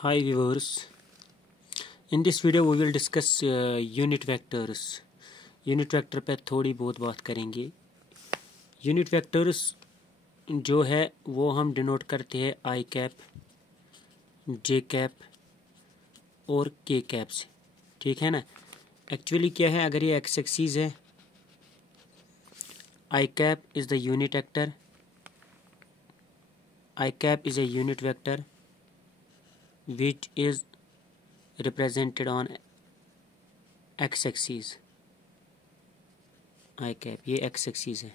Hi viewers, in this video we will discuss unit vectors. Unit vector पे थोड़ी बहुत बात करेंगे। यूनिट वेक्टर्स जो है वो हम डिनोट करते हैं आई कैप, जे कैप और के कैप से, ठीक है ना। एक्चुअली क्या है, अगर ये एक्स एक्सिस है, i cap is the unit vector, i cap is a unit vector which is represented on x axis। I cap ये एक्स एक्सिस है,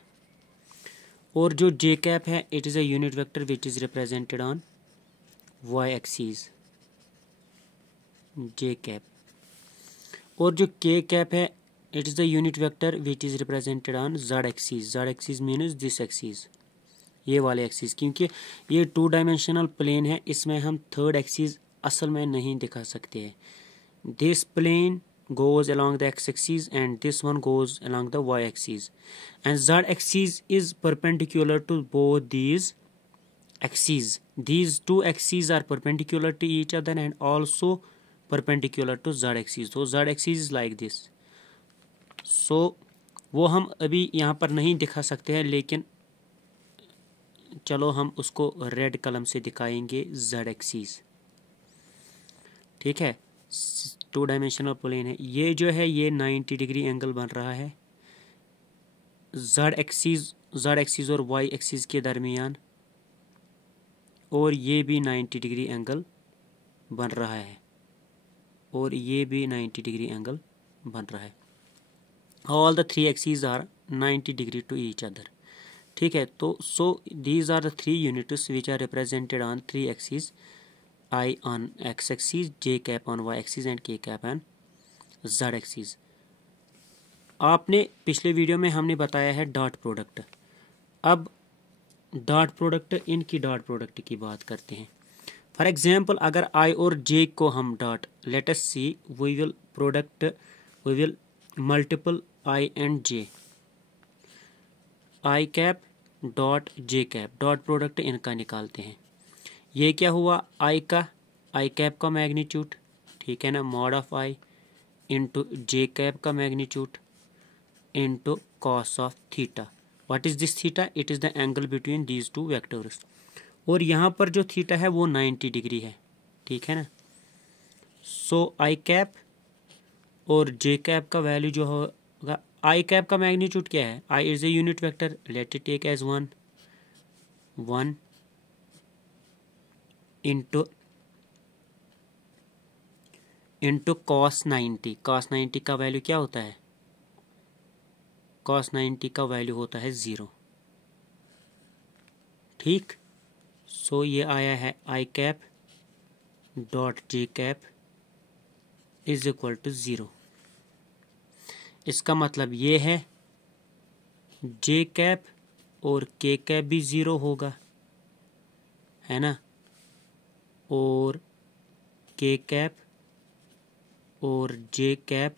और जो जे कैप है it is a unit vector which is represented on y axis, j cap. और जो k cap है it is the unit vector which is represented on z axis. Z axis means this axis, ये वाले axis, क्योंकि ये 2 dimensional plane है, इसमें हम थर्ड एक्सिस असल में नहीं दिखा सकते हैं। This plane goes along the x-axis and this one goes along the y-axis, and z-axis is perpendicular to both these axes. These two axes are perpendicular to each other and also perpendicular to z-axis. So z-axis is like this. So वो हम अभी यहाँ पर नहीं दिखा सकते हैं, लेकिन चलो हम उसको रेड कलम से दिखाएंगे z-axis, ठीक है। 2 डायमेंशनल प्लेन है, ये जो है ये 90 डिग्री एंगल बन रहा है जेड एक्सिस और वाई एक्सिस के दरमियान, और ये भी 90 डिग्री एंगल बन रहा है, और ये भी 90 डिग्री एंगल बन रहा है। All the 3 axis are 90 degree to each other, ठीक है। तो so these are the 3 units which are represented on 3 axis, I on x axis, j cap on y axis and k cap on z axis। आपने पिछले video में हमने बताया है dot product. अब डॉट प्रोडक्ट, इनकी डॉट प्रोडक्ट की बात करते हैं। फॉर एग्जांपल अगर i और j को हम dot, let us see we will multiple i and j, i cap dot j cap, dot product इनका निकालते हैं। ये क्या हुआ, आई कैप का मैग्नीट्यूड, ठीक है ना, mod of i into j cap का magnitude into cos of theta. What is this theta? It is the angle between these 2 vectors, और यहाँ पर जो थीटा है वो 90 डिग्री है, ठीक है ना। सो आई कैप और जे कैप का वैल्यू जो होगा, आई कैप का मैग्नीट्यूड क्या है, i is a unit vector, let it take as 1 into cos 90। Cos 90 का वैल्यू क्या होता है, कॉस 90 का वैल्यू होता है 0, ठीक। सो ये आया है i cap dot j cap is equal to 0। इसका मतलब ये है जे कैप और के कैप भी 0 होगा, है ना, और के कैप और जे कैप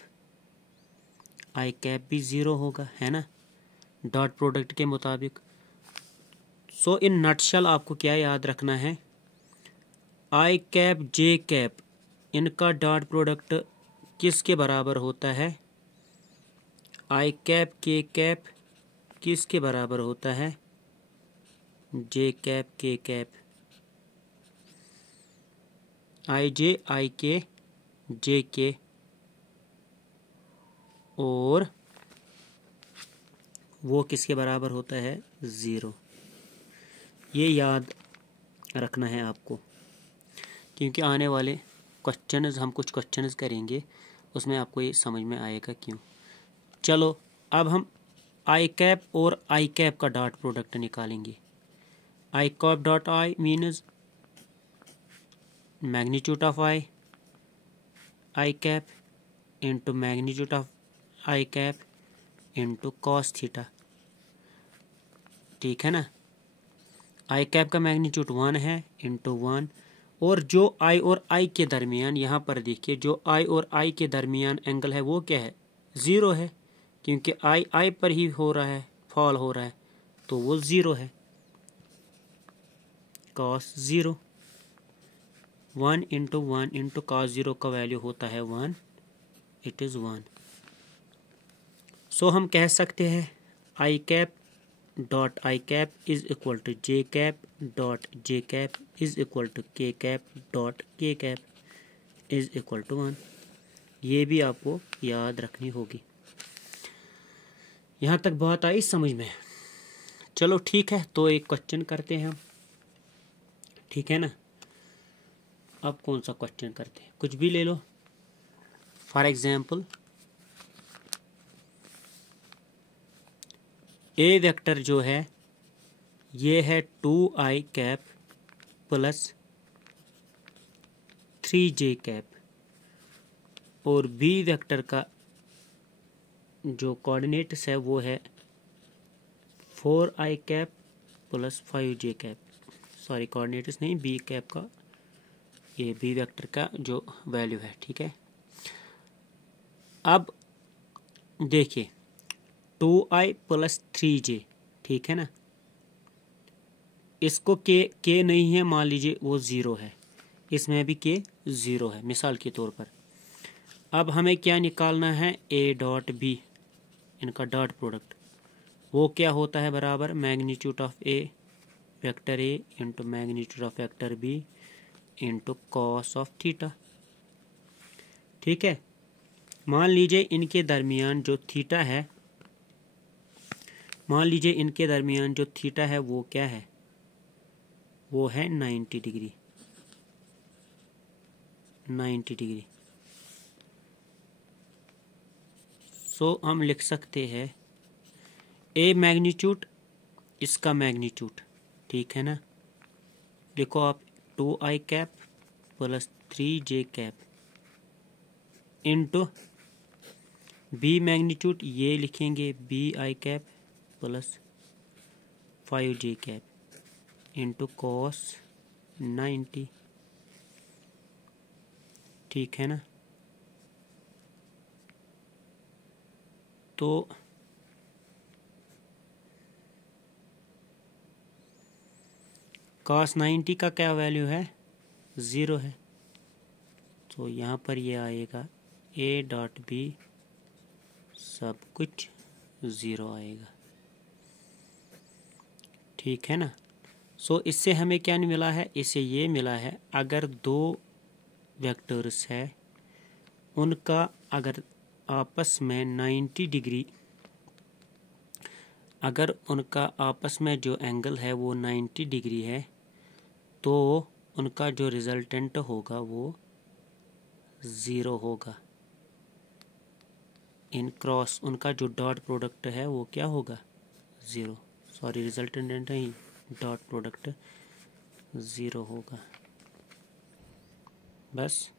आई कैप भी 0 होगा, है ना, डॉट प्रोडक्ट के मुताबिक। सो इन नटशल आपको क्या याद रखना है, आई कैप जे कैप इनका डॉट प्रोडक्ट किसके बराबर होता है, आई कैप के कैप किसके बराबर होता है, जे कैप के कैप, आई जे आई के जे के, और वो किसके बराबर होता है, 0। ये याद रखना है आपको, क्योंकि आने वाले क्वेश्चंस, हम कुछ क्वेश्चंस करेंगे, उसमें आपको ये समझ में आएगा क्यों। चलो अब हम आई कैप और आई कैप का डॉट प्रोडक्ट निकालेंगे। I cap dot i means magnitude of i cap into magnitude of i cap into cos theta, ठीक है ना। आई कैप का मैग्नीट्यूड 1 है इंटू 1, और जो आई और आई के दरमियान, यहाँ पर देखिए जो आई और आई के दरमियान एंगल है वो क्या है, 0 है, क्योंकि आई पर ही हो रहा है, फॉल हो रहा है, तो वो 0 है, कॉस 0। 1 इंटू cos 0 का वैल्यू होता है 1, इट इज़ 1। सो हम कह सकते हैं i cap dot i cap is equal to j cap dot j cap is equal to k cap dot k cap is equal to 1। ये भी आपको याद रखनी होगी। यहाँ तक बात आई समझ में? चलो ठीक है, तो एक क्वेश्चन करते हैं हम, ठीक है ना। अब कौन सा क्वेश्चन करते हैं, कुछ भी ले लो। फॉर एग्जाम्पल ए वेक्टर जो है ये है 2i cap plus 3j cap, और बी वेक्टर का जो कोऑर्डिनेट्स है वो है 4i cap plus 5j cap. Sorry, coordinates नहीं, बी कैप का, ये बी वेक्टर का जो वैल्यू है, ठीक है। अब देखिए 2i प्लस 3j, ठीक है ना। इसको के नहीं है, मान लीजिए वो 0 है, इसमें भी के 0 है मिसाल के तौर पर। अब हमें क्या निकालना है, ए डॉट बी, इनका डॉट प्रोडक्ट, वो क्या होता है, बराबर magnitude of a vector a into magnitude of vector b into cos of theta, ठीक है। मान लीजिए इनके दरमियान जो थीटा है, मान लीजिए इनके दरमियान जो थीटा है वो क्या है, वो है 90 डिग्री, 90 डिग्री। सो हम लिख सकते हैं ए मैग्नीट्यूड, इसका मैग्नीट्यूड, ठीक है ना। देखो आप 2i cap plus 3j cap into b magnitude, ये लिखेंगे bi cap plus 5j cap into cos 90, ठीक है ना। तो cos 90 का क्या वैल्यू है, 0 है, तो यहाँ पर ये आएगा a डॉट बी सब कुछ 0 आएगा, ठीक है ना। सो इससे हमें क्या मिला है, इससे ये मिला है अगर दो वेक्टर्स है उनका अगर आपस में 90 डिग्री, अगर उनका आपस में जो एंगल है वो 90 डिग्री है, तो उनका जो रिजल्टेंट होगा वो 0 होगा। इन क्रॉस उनका जो डॉट प्रोडक्ट है वो क्या होगा, 0। सॉरी, रिजल्टेंट नहीं, डॉट प्रोडक्ट 0 होगा। बस